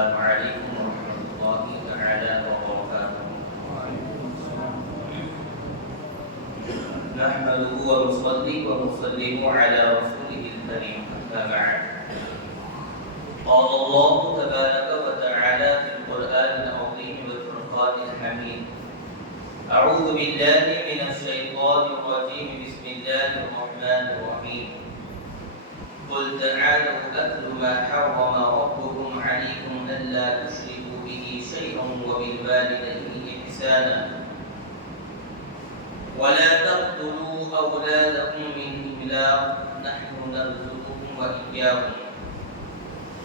السلام عليكم ورحمة الله تعالى وبركاته. نحمده ونصلي ونسلم على رسوله الكريم، أما بعد. قال الله تبارك وتعالى في القرآن العظيم والفرقان الحميد: أعوذ بالله من الشيطان الرجيم، بسم الله الرحمن الرحيم. قل تعالوا أتل ما حرم ربكم عليكم ألا تشركوا به شيئا وبالوالدين إحسانا ولا تقتلوا أولادكم من إملاق نحن نرزقكم وإياكم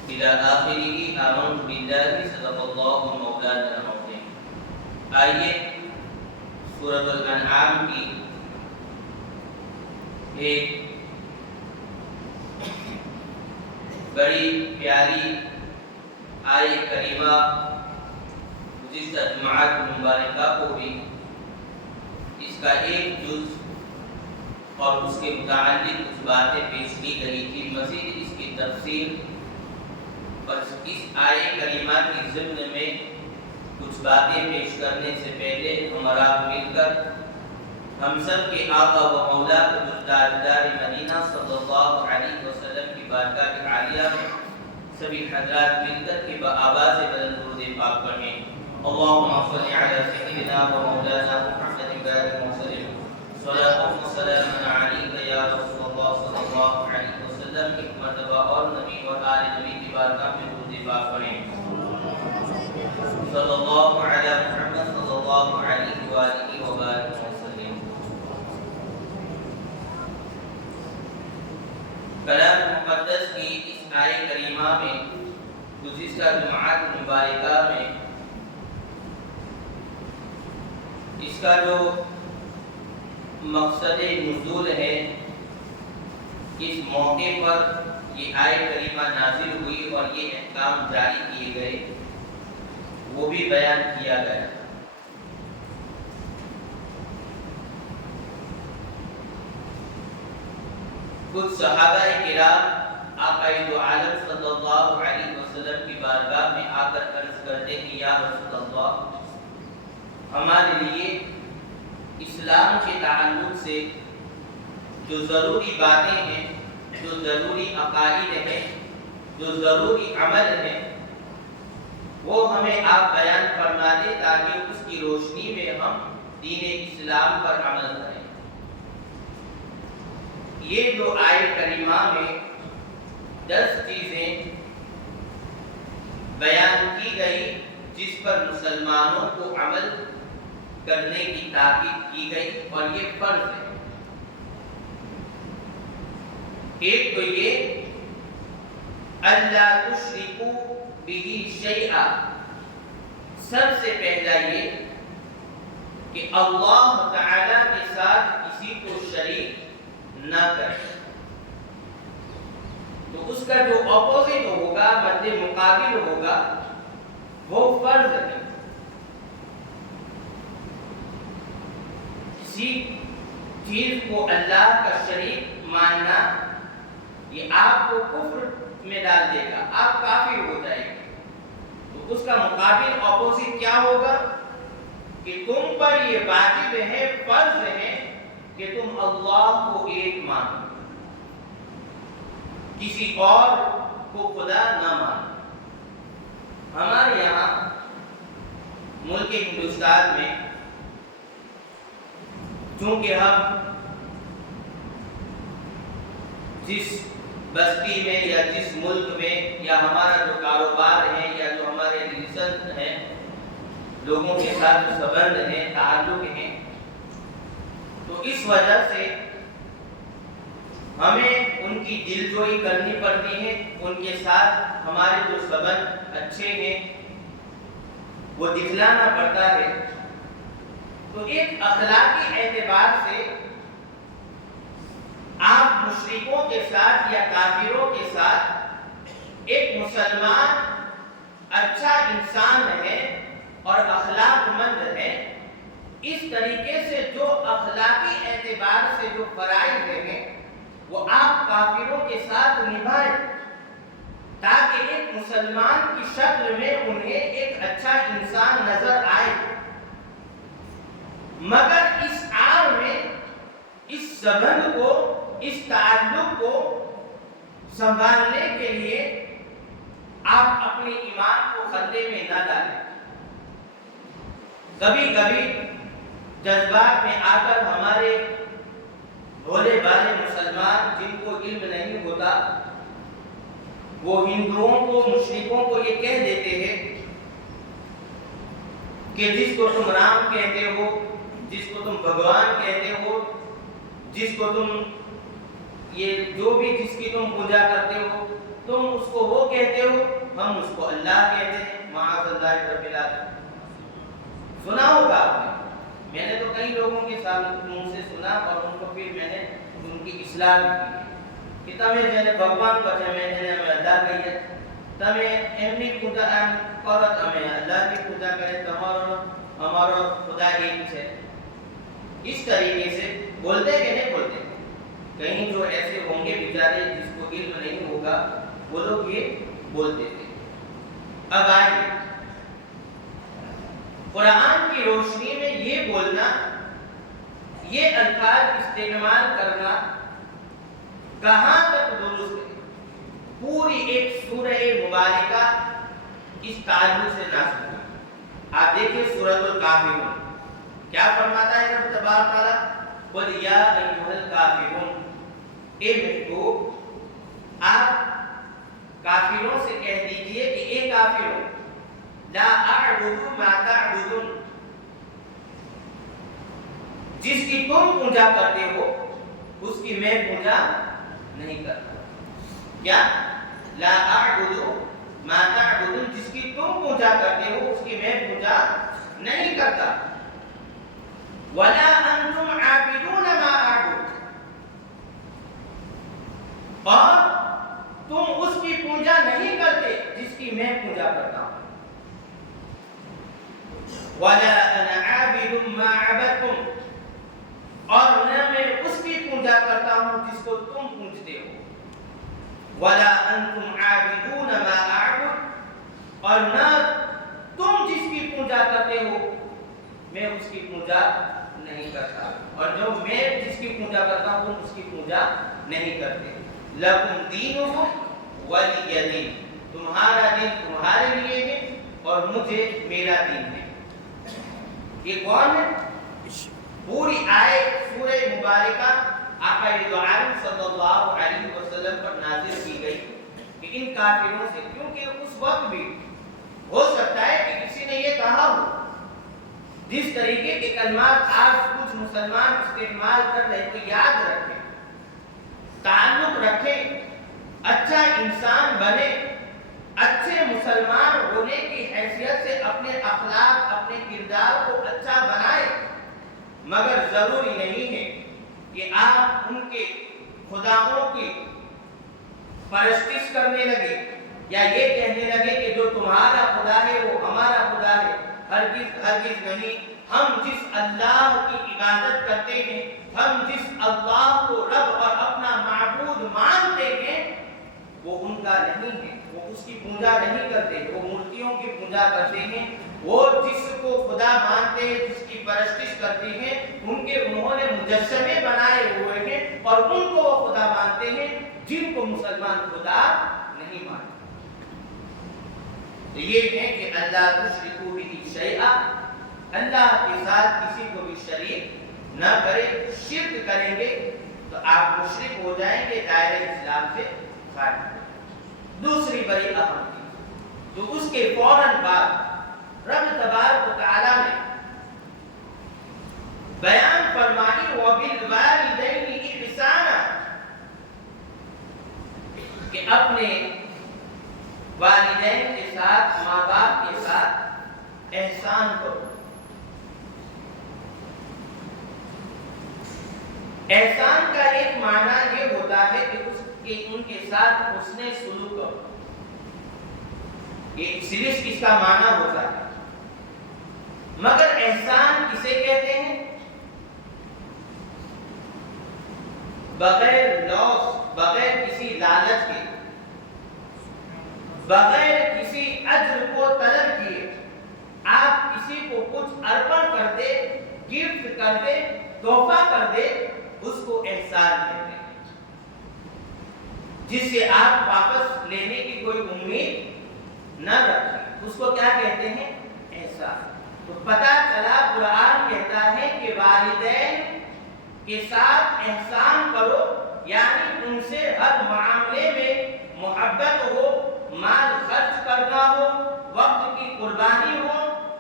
إلى آخره. آمنت بالله صدق الله مولانا العظيم. آئیے سورۃ الانعام کی ایک بڑی پیاری آیت کریمہ گزشتہ جمعات مبارکہ کو بھی اس کا ایک جز اور اس کے متعلق کچھ باتیں پیش کی گئی تھی. مزید اس کی تفصیل اور اس آیت کریمہ کی ضمن میں کچھ باتیں پیش کرنے سے پہلے ہمارا مل کر ہم سب کے آقا و مولا تاجدار مدینہ صلی اللہ علیہ وسلم کی بارگاہ عالیہ میں سبھی حضرات مل کر کے بآواز بلند درود پاک پڑھیں. اللهم صل على سيدنا ومولانا محمد وسلم صلاة وسلام عليك يا رسول الله صلی اللہ علیہ وسلم. ایک مرتبہ اور نبی اور آل نبی کی بارگاہ میں درود پاک پڑھیں. صلی اللہ علی محمد صلی اللہ علیہ وآلہ وبارک وسلم. کلام مقدس کی اس آیت کریمہ میں گزشتہ جمعات مبارکہ میں اس کا جو مقصد نزول ہے، اس موقع پر یہ آیت کریمہ نازل ہوئی اور یہ احکام جاری کیے گئے، وہ بھی بیان کیا گیا. کچھ صحابہ کرام آقا دو عالم صلی اللہ علیہ وسلم کی بارگاہ میں آ کر عرض کرتے کہ یا رسول اللہ، ہمارے لیے اسلام کے تعلق سے جو ضروری باتیں ہیں، جو ضروری عقائد ہیں، جو ضروری عمل ہیں، وہ ہمیں آپ بیان فرما دیں تاکہ اس کی روشنی میں ہم دین اسلام پر عمل کریں. یہ جو آیت کریمہ میں 10 چیزیں بیان کی گئی جس پر مسلمانوں کو عمل کرنے کی تاکید کی گئی اور یہ فرض ہے. ایک تو یہ اللہ تشرکو بہ شیئا، سب سے پہلا یہ کہ اللہ تعالی کے ساتھ کسی کو شریک نہ کرے. تو اس کا جو اپوزٹ ہوگا، مد مقابل ہوگا، وہ فرض ہے. کسی چیز کو اللہ کا شریک ماننا یہ آپ کو کفر میں ڈال دے گا، آپ کافر ہو جائیں گے. تو اس کا مقابل اپوزٹ کیا ہوگا کہ تم پر یہ واجب ہے، فرض ہے کہ تم اللہ کو ایک مانو، کسی اور کو خدا نہ مانو. ہمارے یہاں ملک ہندوستان میں چونکہ ہم جس بستی میں یا جس ملک میں یا ہمارا جو کاروبار ہے یا جو ہمارے ریلیشن ہیں، لوگوں کے ساتھ جو سبند ہیں، تعلق ہیں، تو اس وجہ سے ہمیں ان کی دل جوئی کرنی پڑتی ہے، ان کے ساتھ ہمارے جو سبند اچھے ہیں وہ دکھلانا پڑتا ہے. تو ایک اخلاقی اعتبار سے آپ مشرکوں کے ساتھ یا کافروں کے ساتھ ایک مسلمان اچھا انسان ہے اور اخلاق مند ہے. اس طریقے سے جو اخلاقی اعتبار سے جو فرائض ہیں وہ آپ کافروں کے ساتھ نبھائیں تاکہ ایک مسلمان کی شکل میں انہیں ایک اچھا انسان نظر آئے، مگر اس آڑ میں اس سبند کو، اس تعلق کو سنبھالنے کے لیے آپ اپنے ایمان کو خطرے میں نہ ڈالیں۔ کبھی کبھی جذبات میں آ کر ہمارے بھولے بھالے مسلمان جن کو علم نہیں ہوتا، وہ ہندوؤں کو، مشرکوں کو یہ کہہ دیتے ہیں کہ جس کو تم رام کہتے ہو، جس کو تم بھگوان کہتے ہو، جس کو تم یہ جو بھی جس کی تم پوجا کرتے ہو، تم اس کو وہ کہتے ہو، ہم اس کو اللہ کہتے ہیں، معاذ اللہ رب العالمین۔ سنا ہوگا آپ نے، میں نے تو کئی لوگوں کے ساتھ منہ سے سنا اور ان کو پھر میں نے ان کی اصلاح بھی کی کہ تمہیں جنے بھگوان پچھے میں جنے ہمیں اللہ کہیے، تمہیں ایمنی پوجا کرت ہمیں اللہ کی پوجا کرے، ہمارا خدا ایک ہے۔ اس طریقے سے بولتے کہ نہیں بولتے؟ کہیں جو ایسے ہوں گے بیچارے جس کو علم نہیں ہوگا، وہ لوگ یہ بولتے تھے۔ اب آئیے قرآن کی روشنی میں یہ بولنا، یہ الفاظ استعمال کرنا کہاں تک درست ہے؟ پوری ایک سورہ مبارکہ اس تعلق سے نازل ہوئی۔ آپ دیکھیں سورۃ الکافرون، کیا فرماتا ہے رب تبارک تعالیٰ؟ قُلْ يَا أَيُّهَا الْكَافِرُونَ، اے محبوب آپ کافروں سے کہہ دیجئے کہ اے کافروں، لا اعبد ما تعبدون، جس کی تم پوجا کرتے ہو اس کی میں پوجا نہیں کرتا۔ کیا؟ لا اعبد ما تعبدون، جس کی تم پوجا کرتے ہو اس کی میں پوجا نہیں کرتا۔ ولا انتم عابدون ما اعبد، اور تم اس کی پوجا نہیں کرتے جس کی میں پوجا کرتا ہوں۔ ولا انا عابد ما عبدتم، اور نہ میں اس کی پوجا کرتا ہوں جس کو تم پوجتے ہو۔ ولا انتم عابدون ما اعبد، اور نہ تم جس کی پوجا کرتے ہو میں اس کی پوجا نہیں کرتا، اور جو میں جس کی پوجا کرتا ہوں تم اس کی پوجا نہیں کرتے۔ لکم دینکم ولی دین، تمہارا دین تمہارے لیے ہے اور مجھے میرا دین ہے۔ یہ کون ہے؟ پوری آیت سورہ مبارکہ آقا عالم صلی اللہ علیہ وسلم پر نازل کی گئی کہ ان کافروں سے، کیونکہ اس وقت بھی ہو سکتا ہے کہ کسی نے یہ کہا ہو، جس طریقے کے کلمات آج کچھ مسلمان استعمال کر رہے، تو یاد رکھیں، تعلق رکھیں، اچھا انسان بنے، اچھے مسلمان ہونے کی حیثیت سے اپنے اخلاق، اپنے کردار کو اچھا بنائے، مگر ضروری نہیں ہے کہ آپ ان کے خداؤں کی پرستش کرنے لگے یا یہ کہنے لگے کہ جو تمہارا خدا ہے وہ ہمارا خدا ہے۔ ہرگز نہیں، ہم جس اللہ کی عبادت کرتے ہیں، ہم جس اللہ کو رب اور اپنا معبود مانتے ہیں، وہ ان کا نہیں ہے، وہ اس کی پوجا نہیں کرتے، وہ مورتیوں کی پوجا کرتے ہیں۔ وہ جس کو خدا مانتے ہیں، جس کی پرستش کرتے ہیں، انہوں نے مجسمے بنائے ہوئے ہیں اور ان کو وہ خدا مانتے ہیں جن کو مسلمان خدا نہیں مانتے۔ تو یہ ہے کہ اللہ تشرکوا بہ شیئا، اللہ کے ساتھ کسی کو بھی شریک نہ کرے۔ شرک کریں گے تو آپ مشرک ہو جائیں گے، دائرہ اسلام سے خارج۔ دوسری بڑی اہم چیز تو اس کے فوراً بعد رب تبارک و تعالیٰ نے بیان فرمائی وَبِالْوَالِدَيْنِ إِحْسَانًا، کہ اپنے والدین کے ساتھ، ماں باپ کے ساتھ احسان کرو۔ احسان کا ایک معنی یہ ہوتا ہے کہ ان کے ساتھ حسن سلوک کرو، یہ صرف اس کا معنی ہوتا ہے۔ مگر احسان کسے کہتے ہیں؟ بغیر لوث، بغیر کسی لالچ کے بغیر کسی اجر کو طلب کیے آپ کسی کو کچھ ارپن کر دے، گفٹ کر دے، تحفہ کر دے، اس کو احسان کہتے ہیں، جس سے آپ واپس لینے کی کوئی امید نہ رکھیں، اس کو کیا کہتے ہیں؟ احسان۔ تو پتہ چلا قرآن کہتا ہے کہ والدین کے ساتھ احسان کرو، یعنی ان سے ہر معاملے میں محبت ہو، مال خرچ کرنا ہو، وقت کی قربانی ہو،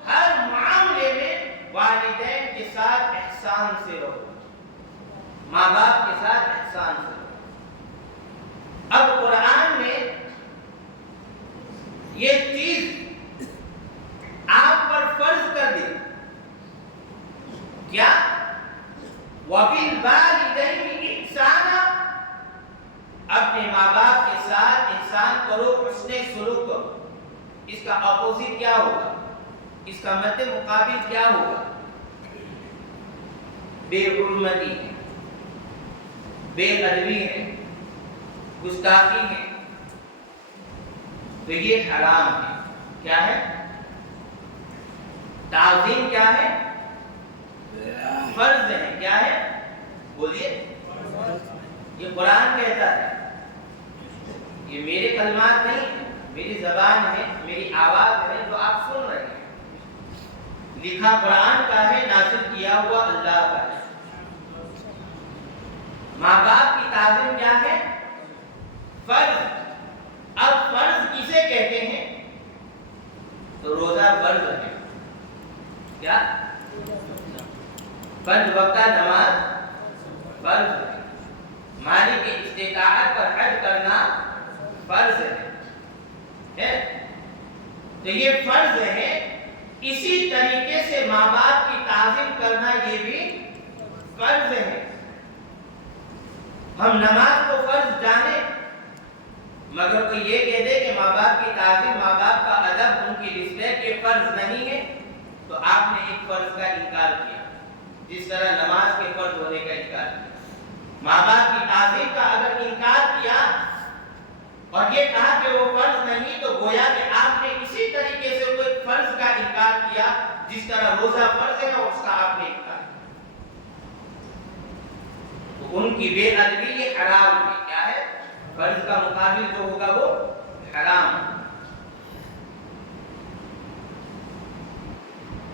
ہر معاملے میں والدین کے ساتھ احسان سے رہو، ماں باپ کے ساتھ احسان سے رہو۔ اب قرآن نے یہ چیز آپ پر فرض کر دی، کیا؟ وَبِالْوَالِدَيْنِ إِحْسَانًا، اپنے ماں باپ کے ساتھ احسان کرو، حسن سلوک کرو۔ اس کا اپوزٹ کیا ہوگا؟ اس کا مد مقابل کیا ہوگا؟ بے حرمتی ہے، بے ادبی ہے، گستاخی ہے، تو یہ حرام ہے۔ کیا ہے؟ تعظیم کیا ہے؟ فرض ہے۔ کیا ہے؟ بولیے۔ یہ قرآن کہتا ہے، یہ میرے کلمات نہیں ہیں، میری زبان ہے، میری آواز ہے جو آپ سن رہے ہیں، لکھا قرآن کا ہے، نازل کیا ہوا اللہ کا ہے۔ ماں باپ کی تعظیم کیا ہے؟ فرض۔ اب فرض کسے کہتے ہیں؟ تو روزہ فرض ہے۔ کیا؟ فرض وقتہ نماز فرض ہے۔ مالک استطاعت پر حج کرنا فرض ہے۔ تو یہ فرض ہے، اسی طریقے سے ماں باپ کی تعظیم کرنا یہ بھی فرض ہے۔ ہم نماز کو فرض جانیں، مگر کوئی یہ کہہ دے کہ ماں باپ کی تعظیم، ماں باپ کا ادب، ان کی رسپیکٹ کے فرض نہیں ہے، تو آپ نے ایک فرض کا انکار کیا، جس طرح نماز کے فرض ہونے کا انکار کیا۔ ماں باپ کی تعظیم کا اگر انکار کیا اور یہ کہا کہ وہ فرض نہیں، تو گویا کہ آپ نے اسی طریقے سے کوئی فرض کا انکار کیا، جس طرح روزہ فرض ہے اور اس کا آپ نے انکار کیا۔ تو ان کی بے ادبی یہ حرام ہے۔ کیا ہے؟ فرض کا مقابل جو ہوگا وہ حرام ہے۔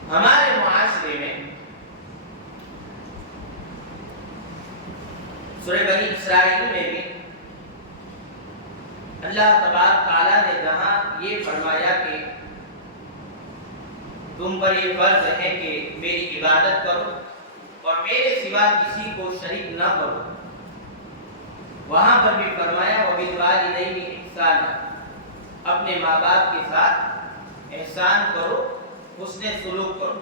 ہمارے معاشرے میں سورہ بنی اسرائیل میں بھی اللہ تبارک تعالیٰ نے جہاں یہ فرمایا کہ تم پر یہ فرض ہے کہ میری عبادت کرو اور میرے سوا کسی کو شریک نہ کرو، وہاں پر بھی فرمایا وَبِالْوَالِدَيْنِ إِحْسَانًا، اپنے ماں باپ کے ساتھ احسان کرو، حسن سلوک کرو۔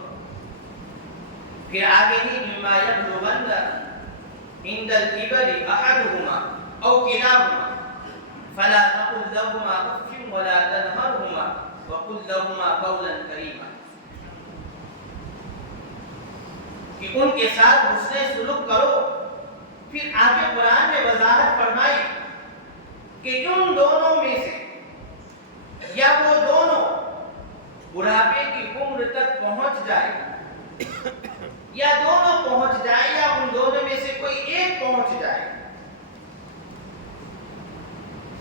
پھر آگے ہی مما یبلغن عند الكبر احدهما او كلاهما فلا تقل لهما اف ولا تنهرهما وقل لهما قولا كريما، کہ ان کے ساتھ حسن سلوک کرو۔ پھر آگے قرآن نے وضاحت فرمائی کہ ان دونوں میں سے یا وہ دونوں بڑھاپے کی عمر تک پہنچ جائے، یا دونوں پہنچ جائے، یا ان دونوں میں سے کوئی ایک پہنچ جائے،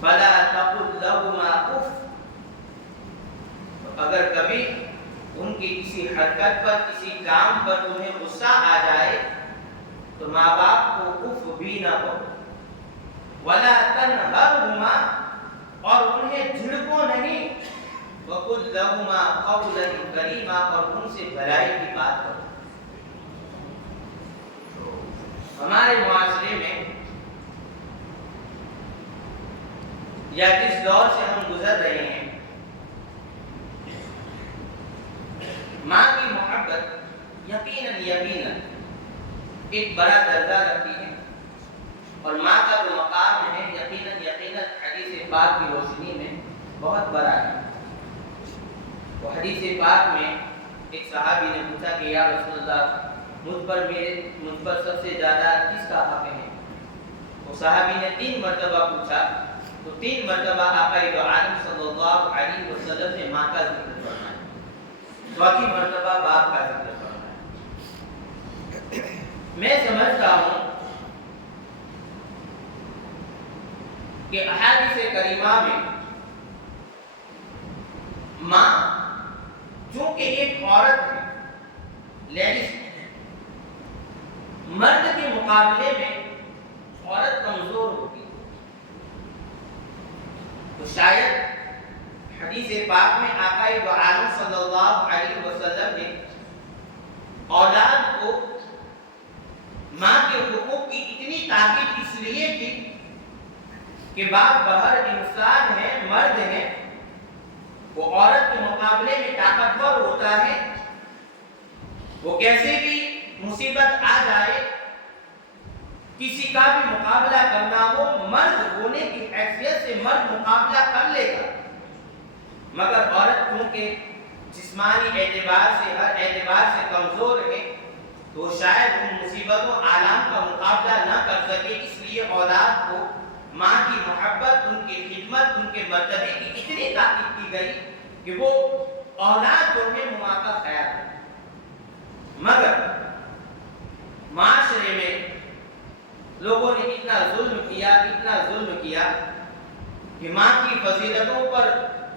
فلا تقل لهما اف، اگر کبھی ان کی کسی حرکت پر، کسی کام پر تمہیں غصہ آ جائے تو ماں باپ کو اف بھی نہ کہو، ولا تنہرہما، اور انہیں جھڑکو نہیں، وقل لهما قولا کریما، اور ان سے بھلائی کی بات کرو۔ ہمارے معاشرے میں یا جس دور سے ہم گزر رہے ہیں، ماں کی محبت یقیناً ایک بڑا درجہ رکھتی ہے، اور ماں کا جو مقام ہے یقیناً حدیث پاک کی روشنی میں بہت بڑا ہے۔ وہ حدیث پاک میں ایک صحابی نے پوچھا کہ یا رسول اللہ، مجھ پر سب سے زیادہ کس کا حق ہے؟ وہ صحابی نے 3 مرتبہ پوچھا تو 3 مرتبہ آقا دو عالم صلی اللہ علیہ وسلم نے ماں کا ذکر فرمایا، 4 مرتبہ باپ کا ذکر فرمایا۔ میں سمجھتا ہوں کہ احادیث کریمہ میں ماں چونکہ ایک عورت ہے، لیڈیز ہے، مرد کے مقابلے میں عورت کمزور ہوتی ہے، تو شاید حدیث پاک میں آقا دو عالم صلی اللہ علیہ وسلم نے اولاد کو ماں کے حقوق کی اتنی تاکید اس لیے کی کہ باپ بہر انسان ہے، مرد ہے، وہ عورت کے مقابلے میں طاقتور ہوتا ہے، وہ کیسے بھی مصیبت آ جائے، کسی کا بھی مقابلہ کرنا ہو، مرد ہونے کی حیثیت سے مرد مقابلہ کر لے گا، مگر عورت کیونکہ جسمانی اعتبار سے ہر اعتبار سے کمزور ہے تو شاید ان مصیبتوں آلام کا مقابلہ نہ کر سکے، اس لیے اولاد کو ماں کی محبت، ان کی خدمت، ان کے مرتبے کی اتنی تاکید کی گئی کہ وہ اولاد جو ہے ماں کا خیال ہے۔ مگر معاشرے میں لوگوں نے اتنا ظلم کیا کہ ماں کی فضیلتوں پر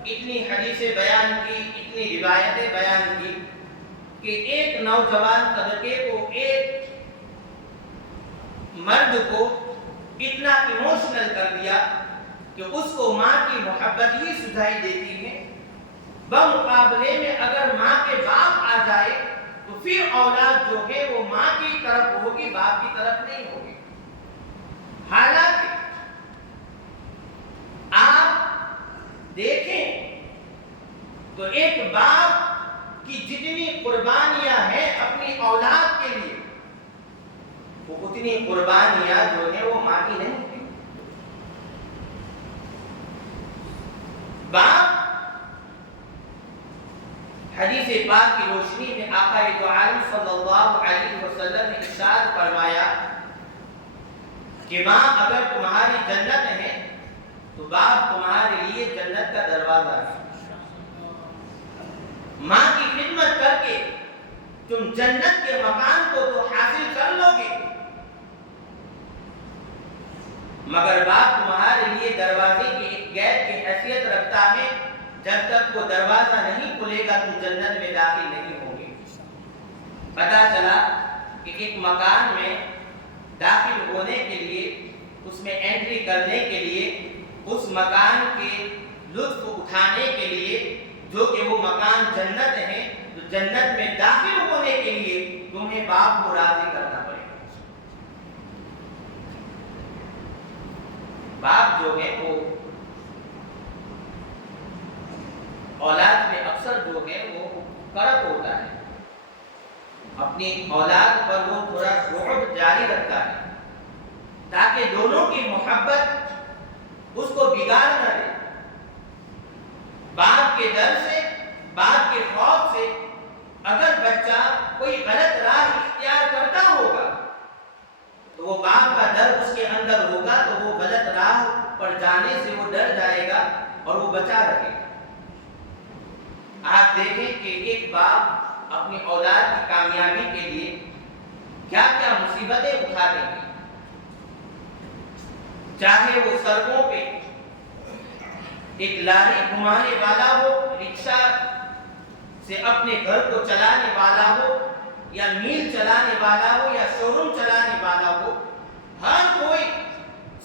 اتنی حدیثیں بیان کی، اتنی روایتیں بیان کی کہ ایک نوجوان طبقے کو، ایک مرد کو اتنا ایموشنل کر دیا کہ اس کو ماں کی محبت ہی سجائی دیتی ہے، بمقابلے میں اگر ماں کے باپ آ جائے تو پھر اولاد جو ہے وہ ماں کی طرف ہوگی، باپ کی طرف نہیں ہوگی۔ حالانکہ آپ دیکھیں تو ایک باپ کی جتنی قربانیاں ہیں اپنی اولاد کے لیے، وہ اتنی قربانیاں جو ہیں وہ ماں کی نہیں ہیں۔ باپ حدیث پاک کی روشنی میں آقا دو عالم صلی اللہ علیہ وسلم نے ارشاد فرمایا کہ ماں اگر تمہاری جنت ہے تو باپ تمہارے لیے جنت کا دروازہ ہے۔ ماں کی خدمت کر کے تم جنت کے مقام کو تو حاصل کر لو گے، مگر باپ تمہارے لیے دروازے کی ایک گیٹ کی حیثیت رکھتا ہے، جب تک وہ دروازہ نہیں کھلے گا تم جنت میں داخل نہیں ہوگے۔ پتہ چلا کہ ایک مکان میں داخل ہونے کے لیے، اس میں انٹری کرنے کے لیے، اس مکان کے لطف اٹھانے کے لیے، جو کہ وہ مکان جنت ہے، تو جنت میں داخل ہونے کے لیے تمہیں باپ کو راضی کرنا پڑے گا۔ باپ جو ہے وہ اولاد میں اکثر جو ہے وہ کرب ہوتا ہے، اپنی اولاد پر وہ تھوڑا رعب جاری رکھتا ہے تاکہ دونوں کی محبت اس کو بگاڑ نہ دے۔ باپ کے ڈر سے، باپ کے خوف سے اگر بچہ کوئی غلط راہ اختیار کرتا ہوگا تو وہ باپ کا ڈر اس کے اندر ہوگا، تو وہ غلط راہ پر جانے سے وہ ڈر جائے گا اور وہ بچا رکھے گا۔ آپ دیکھیں کہ ایک باپ اپنی اولاد کی کامیابی کے لیے کیا کیا مصیبتیں اٹھا دیں گے، چاہے وہ سڑکوں پہ ایک لاری گھمانے والا ہو، رکشہ سے اپنے گھر کو چلانے والا ہو، یا میل چلانے والا ہو، یا شو روم چلانے والا ہو، ہر کوئی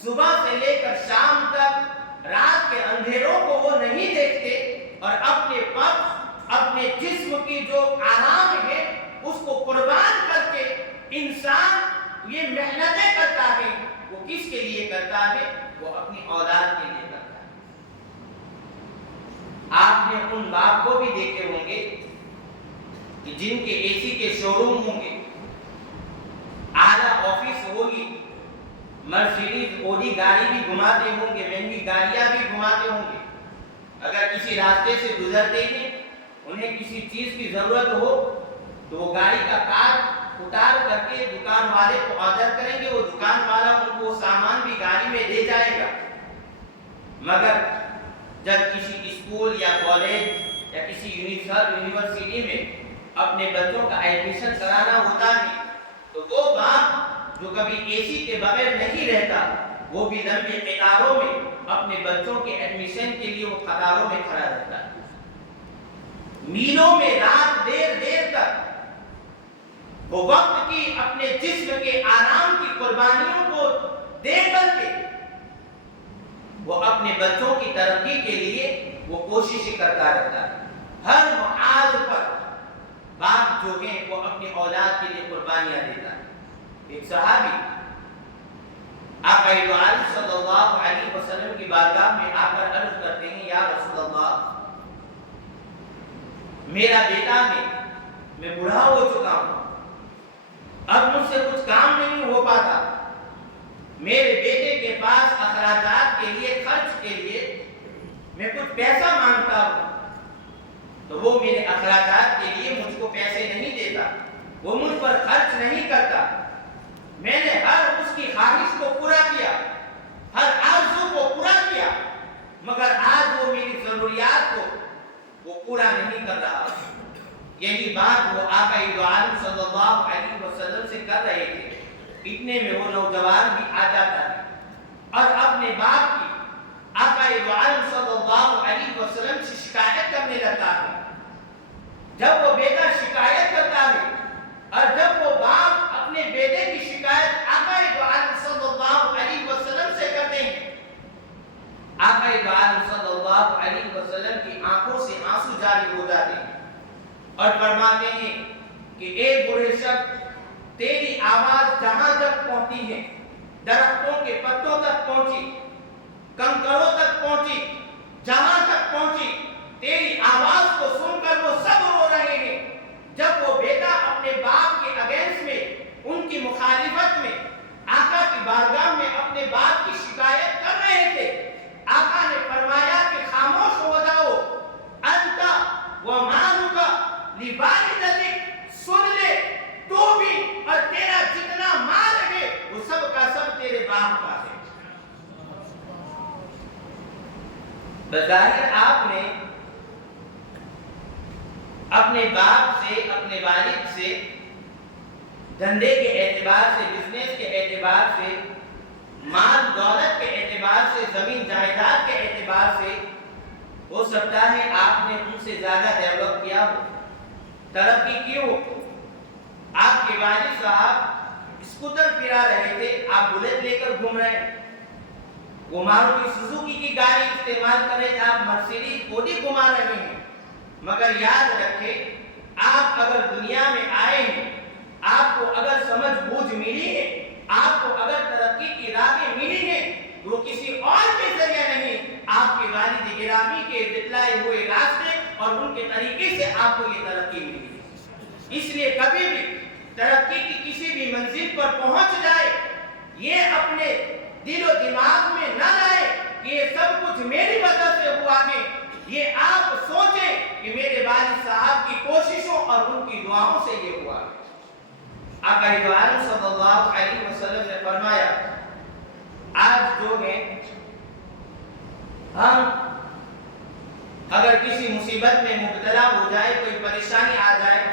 صبح سے لے کر شام تک رات کے اندھیروں کو وہ نہیں دیکھتے اور اپنے وقت، اپنے جسم کی جو آرام ہے اس کو قربان کر کے انسان یہ محنتیں کرتا ہے، وہ کس کے لیے کرتا ہے؟ وہ اپنی اولاد کے لیے کرتا ہے۔ آپ نے ان باپ کو بھی دیکھے ہوں گے کہ جن کے اے سی کے شو روم ہوں گے، اعلیٰ آفس ہوگی، مرسیڈیز اوڈی گاڑی بھی گھماتے ہوں گے، مہنگی گاڑیاں بھی گھماتے ہوں گے۔ اگر کسی راستے سے گزرتے ہیں، انہیں کسی چیز کی ضرورت ہو تو وہ گاڑی کا کارڈ اتار کر کے دکان والے کو آرڈر کریں گے، وہ دکان والا ان کو سامان بھی گاڑی میں دے جائے گا۔ مگر جب کسی اسکول یا کالج یا کسی یونیورسٹی میں اپنے بچوں کا ایڈمیشن کرانا ہوتا ہے تو وہ باپ جو کبھی اے سی کے بغیر نہیں رہتا وہ بھی لمبے قطاروں میں اپنے بچوں کے ایڈمیشن کے لیے وہ قطاروں میں کھڑا رہتا ہے، میلوں میں رات دیر تک وہ وقت کی اپنے جسم کے آرام کی قربانیوں کو دے کر کے وہ اپنے بچوں کی ترقی کے لیے وہ کوشش کرتا رہتا ہے۔ ہر محاذ پر باپ جو ہیں وہ اپنی اولاد کے لیے قربانیاں دیتا ہے۔ ایک صحابی آقا دو عالم صلی اللہ علیہ وسلم کی بارگاہ میں آ کر عرض کرتے ہیں، یا رسول اللہ، میرا بیٹا ہے، میں بوڑھا ہو چکا ہوں، اب مجھ سے کچھ کام نہیں ہو پاتا، میرے بیٹے کے پاس اخراجات کے لیے، خرچ کے لیے میں کچھ پیسہ مانگتا ہوں تو وہ میرے اخراجات کے لیے مجھ کو پیسے نہیں دیتا، وہ مجھ پر خرچ نہیں کرتا۔ میں نے ہر اس کی خواہش کو پورا کیا، ہر آرزو کو پورا کیا، مگر آج وہ میری ضروریات کو وہ پورا نہیں کر رہا۔ یہی بات وہ آقا دو عالم صلی اللہ علیہ وسلم سے کر رہے تھے۔ اتنے میں وہ نوجوان بھی آ جاتا ہے اور اپنے باپ کی آقا دو عالم صلی اللہ علیہ وسلم سے شکایت کرنے لگتا ہے۔ جب وہ بیٹا شکایت کرتا ہے اور جب وہ باپ اپنے بیٹے کی شکایت آقا دو عالم صلی اللہ علیہ وسلم سے کرتے ہیں، آقا دو عالم صلی اللہ علیہ وسلم کی آنکھوں سے آنسو جاری ہو جاتے ہیں اور فرماتے ہیں کہ اے بوڑھے شخص، تیری آواز جہاں تک پہنچی ہے، درختوں کے پتوں تک پہنچی، کنکروں تک پہنچی، جہاں تک پہنچی، تیری آواز کو سن کر وہ سب رو رہے ہیں۔ جب وہ بیٹا اپنے باپ کے اگینسٹ میں، ان کی مخالفت میں آقا کی بارگاہ میں اپنے باپ کی شکایت کر رہے تھے، آقا نے فرمایا کہ خاموش ہو جاؤ، انت ومالک لوالدتک، سن لے تو بھی اور تیرا جتنا مال ہے وہ سب کا سب تیرے باپ کا ہے۔ بظاہر آپ نے اپنے باپ سے، اپنے والد سے دھندے کے اعتبار سے، بزنس کے اعتبار سے، مال دولت کے اعتبار سے، زمین جائیداد کے اعتبار سے ہو سکتا ہے آپ نے ان سے زیادہ ڈیولپ کیا ہو، ترقی کی ہو۔ آپ کے والد صاحب اسکوٹر پھرا رہے تھے، آپ بلیٹ لے کر گھوم رہے ہیں، وہ ماروتی سوزوکی کی گاڑی استعمال کر رہے تھے، آپ مرسیڈیز اوڈی گھما رہے ہیں۔ مگر یاد رکھیں، آپ اگر دنیا میں آئے ہیں، آپ کو اگر سمجھ بوجھ ملی ہے، آپ کو اگر ترقی کی راہیں ملی ہیں، وہ کسی اور کے ذریعے نہیں، آپ کے والد گرامی کے بتلائے ہوئے راستے اور ان کے طریقے سے آپ کو یہ ترقی ملی ہے۔ اس لیے کبھی بھی ترقی کی کسی بھی منزل پر پہنچ جائے، یہ اپنے دل و دماغ میں نہ لائے کہ یہ سب کچھ میری وجہ سے ہوا ہے۔ یہ آپ سوچیں کہ میرے والد صاحب کی کوششوں اور ان کی دعاؤں سے یہ ہوا۔ آقا دو عالم صلی اللہ علیہ وسلم نے فرمایا، آج جو ہے ہم اگر کسی مصیبت میں مبتلا ہو جائے، کوئی پریشانی آ جائے،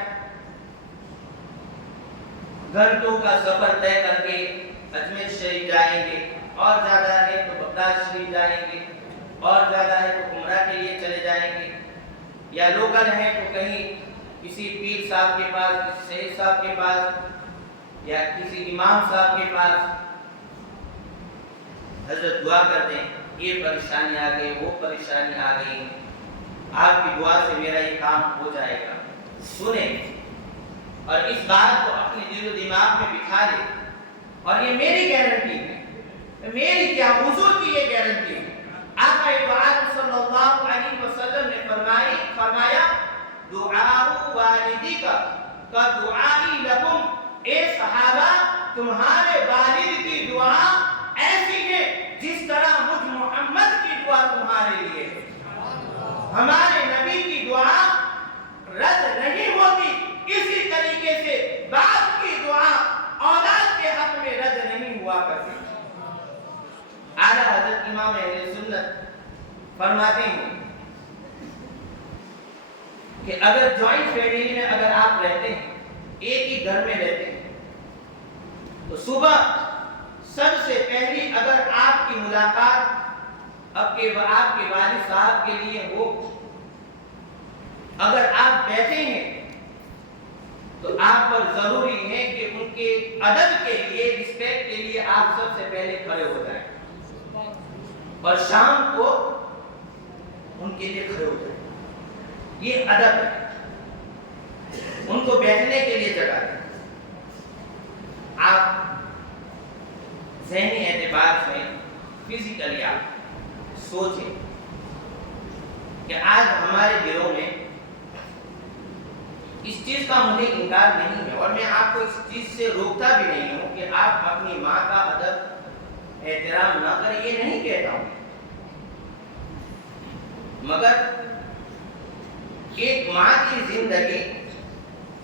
گھنٹوں کا سفر طے کر کے اجمیر شریف جائیں گے، اور زیادہ ہے تو بغداد شریف جائیں گے، اور زیادہ ہے تو عمرہ کے لیے چلے جائیں گے، یا لوکل ہیں تو کہیں کسی پیر صاحب کے پاس، کسی شیخ صاحب کے پاس، یا کسی امام صاحب کے پاس حضرت دعا کرتے ہیں، یہ پریشانی آ گئی، وہ پریشانی آ گئی، آپ کی دعا سے میرا یہ کام ہو جائے گا۔ سنیں اور اس بات کو اپنے دل و دماغ میں بٹھا لیں، اور یہ میری گارنٹی ہے، میری کیا، حضور کی یہ گارنٹی ہے۔ آقا دو عالم صلی اللہ علیہ وسلم نے فرمایا دعاء والدک کا دعائی لکم، اے صحابہ تمہارے والد کی دعا ایسی ہے جس طرح مجھ محمد کی دعا تمہارے لیے ہے۔ ہمارے نبی کی دعا رد نہیں ہوتی، اسی طریقے سے باپ کی دعا اولاد کے حق میں رد نہیں ہوا کرتی۔ اعلیٰ حضرت امام اہل سنت کہ اگر جوائنٹ فیملی میں اگر آپ رہتے ہیں، ایک ہی گھر میں رہتے ہیں، تو صبح سب سے پہلی اگر آپ کی ملاقات آپ کے والد صاحب کے لیے ہو، اگر آپ بیٹھے ہیں تو آپ پر ضروری ہے کہ ان کے ادب کے لیے، رسپیکٹ کے لیے آپ سب سے پہلے کھڑے ہو جائیں، اور شام کو ان کے لیے کھڑے ہو جائیں۔ یہ ادب ہے، ان کو بیٹھنے کے لیے جگہ ہے۔ آپ ذہنی اعتبار سے فزیکلی آپ سوچیں کہ آج ہمارے دلوں میں اس چیز کا مجھے انکار نہیں ہے، اور میں آپ کو اس چیز سے روکتا بھی نہیں ہوں کہ آپ اپنی ماں کا ادب احترام نہ کریں، یہ نہیں کہتا ہوں، مگر ایک ماں کی زندگی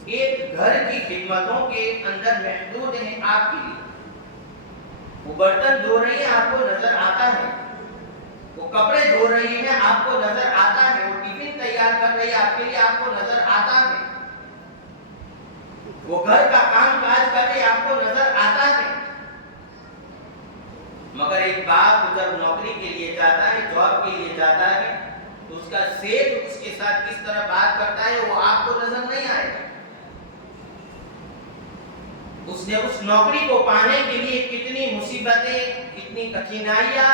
ایک گھر کی خدمتوں کے اندر محدود ہے۔ آپ کے لیے وہ برتن دھو رہی ہیں، آپ کو نظر آتا ہے، وہ کپڑے دھو رہی ہیں، آپ کو نظر آتا ہے، وہ ٹفن تیار کر رہی ہے آپ کے لیے، آپ کو نظر آتا ہے، وہ گھر کا کام کاج کر رہی ہے، آپ کو نظر آتا ہے۔ مگر ایک باپ جب نوکری کے لیے جاتا ہے، جاب کے لیے جاتا ہے، تو اس کا سیٹ اس کے ساتھ کس طرح بات کرتا ہے وہ آپ کو نظر نہیں آئے گا۔ اس نے اس نوکری کو پانے کے لیے کتنی مصیبتیں، کتنی کٹھنائیاں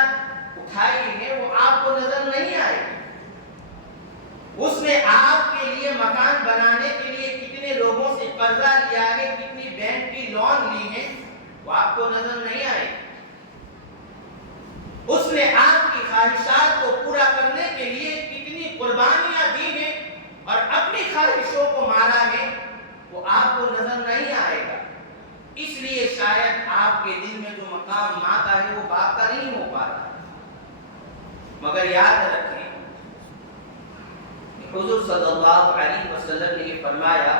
اٹھائی ہیں، وہ آپ کو نظر نہیں آئے گی۔ اس نے آپ کے لیے مکان بنانے کے لیے کتنے لوگوں سے قرضہ لیا ہے، کتنی بینک کی لون لی ہے، وہ آپ کو نظر نہیں آئے گی۔ اس نے آپ کی خواہشات کو پورا کرنے کے لیے کتنی قربانیاں دی ہیں اور اپنی خواہشوں کو مارا ہے، وہ آپ کو نظر نہیں آئے گا۔ اس لیے شاید آپ کے دل میں جو مقام ماں کا ہے وہ باپ کا نہیں ہو پاتا۔ مگر یاد رکھیں کہ حضور صلی اللہ علیہ وسلم نے یہ فرمایا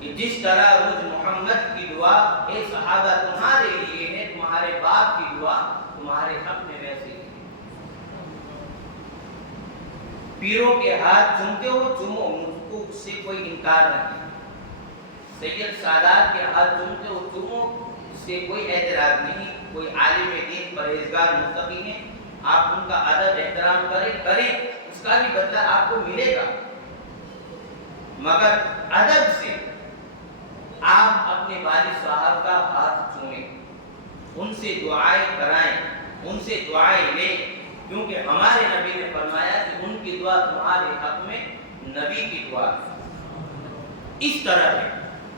کہ جس طرح مجھ محمد کی دعا اے صحابہ تمہارے لیے ہے، تمہارے باپ کی دعا تمہارے حق میں ویسے ہی ہے۔ پیروں کے ہاتھ چومتے ہو چومو، مجھ کو اس سے کوئی انکار نہیں۔ سید سادات کے ہاتھ چومتے ہو چومو، اس سے کوئی اعتراض نہیں۔ کوئی عالم دین پرہیزگار متقی ہیں، آپ ان کا ادب احترام کریں، اس کا بھی بدلہ آپ کو ملے گا۔ مگر ادب سے آپ اپنے والد صاحب کا ہاتھ چومیں، ان سے دعائیں کرائیں، ان سے دعائیں لیں، کیونکہ ہمارے نبی نے فرمایا کہ ان کی دعا تمہارے حق میں نبی کی دعا ہے۔ اس طرح ہے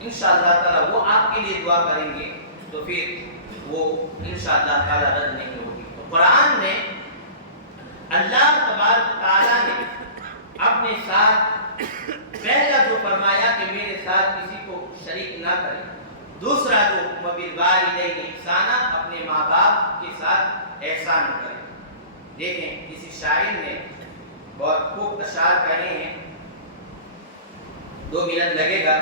انشاءاللہ تعالی وہ آپ کے لیے دعا کریں گے تو پھر وہ انشاءاللہ تعالی رد نہیں ہوگی۔ تو قرآن نے اللہ تبارک تعالیٰ نے اپنے ساتھ پہلا جو فرمایا کہ میرے ساتھ کسی کو شریک نہ کریں، دوسرا جو وبالوالدین احسانا، اپنے ماں باپ کے ساتھ احسان کریں۔ دیکھیں کسی شاعر نے بہت خوب اشعار کہے ہیں، 2 منٹ لگے گا،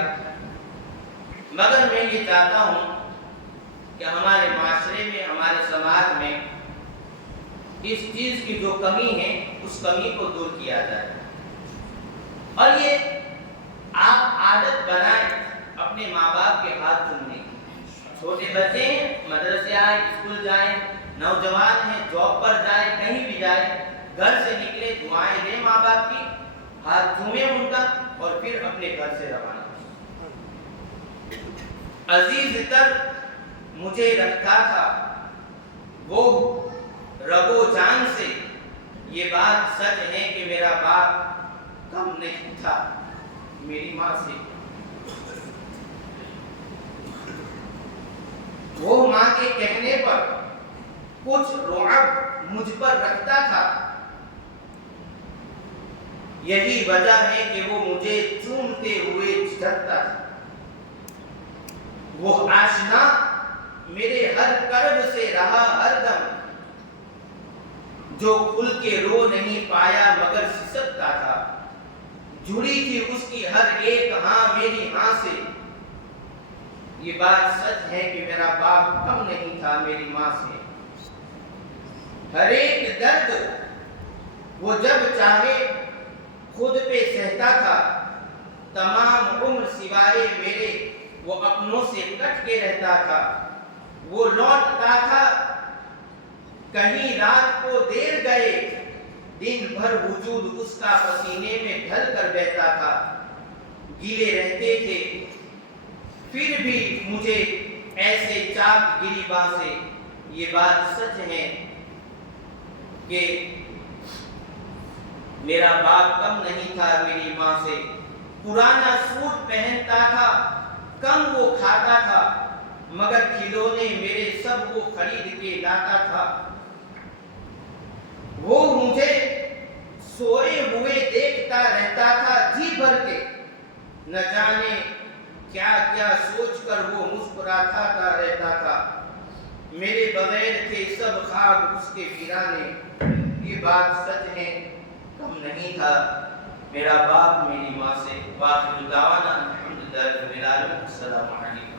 مگر میں یہ چاہتا ہوں کہ ہمارے معاشرے میں، ہمارے سماج میں اس چیز کی جو کمی ہے اس کمی کو دور کیا جائے، اور یہ آپ عادت بنائیں اپنے ماں باپ کے ہاتھ چومنے کی۔ چھوٹے بچے ہیں، مدرسے آئیں، اسکول جائیں، نوجوان ہیں، جاب پر جائیں، کہیں بھی جائیں، گھر سے نکلے دعائیں دیں ماں باپ کی، ہاتھ چومیں ان کا، اور پھر اپنے گھر سے روانہ۔ عزیز تر مجھے رکھتا تھا وہ رگ و جان سے، یہ بات سچ ہے کہ میرا باپ کم نہیں تھا میری ماں سے۔ وہ ماں کے کہنے پر کچھ رعب مجھ پر رکھتا تھا، یہی وجہ ہے کہ وہ مجھے چومتے ہوئے جھٹکتا تھا۔ وہ آشنا میرے ہر کرب سے رہا ہر دم، جو کھل کے رو نہیں پایا مگر سسکتا تھا۔ جڑی تھی اس کی ہر ایک ہاں میری ہاں سے، یہ بات سچ ہے کہ میرا باپ کم نہیں تھا میری ماں سے۔ ہر ایک درد وہ جب چاہے خود پہ سہتا تھا، تمام عمر سوائے میرے وہ اپنوں سے کٹ کے رہتا تھا۔ وہ لوٹتا تھا کہیں رات کو دیر گئے، دن بھر وجود اس کا پسینے میں ڈھل کر بہتا تھا۔ گیلے رہتے تھے پھر بھی مجھے ایسے چاک گریباں سے۔ یہ بات سچ ہے کہ میرا باپ کم نہیں تھا میری ماں سے، پرانا سوٹ پہنتا تھا، کم وہ کھاتا تھا، مگر کھلونے میرے سب وہ خرید کے لاتا تھا۔ وہ مجھے سوئے ہوئے دیکھتا رہتا تھا جی بھر کے، نہ جانے کیا کیا سوچ کر وہ مسکراتا رہتا تھا۔ میرے بغیر تھے سب خواب اس کے ویرانے۔ یہ بات سچ ہے کم نہیں تھا میرا باپ میری ماں سے۔ واخر دعوانا الحمدللہ رب العالمین۔ السلام علیکم۔